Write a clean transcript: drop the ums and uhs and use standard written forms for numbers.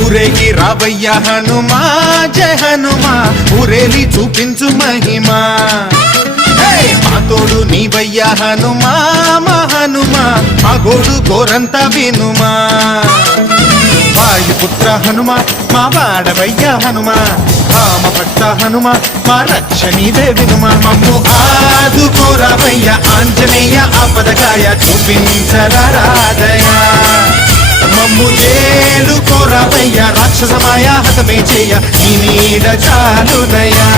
ఊరేగి రావయ్య హనుమా జయ హనుమా ఊరేలి చూపించు మహిమా మా తోడు నీవయ్య హనుమా మా హనుమా మా గోడు గోరంత వినుమా వాయుపుత్ర హనుమా మా వాడవయ్య హనుమా రామ భక్త హనుమా మా రక్షణీదే వినుమా మమ్ము ఆదుకోరావయ్య ఆంజనేయ ఆపదకాయ చూపించరాదయా మమ్ము ఏలు కోరావయ్య రాక్షసమాయ హతమే చేయ నీ నీడ చాలునయా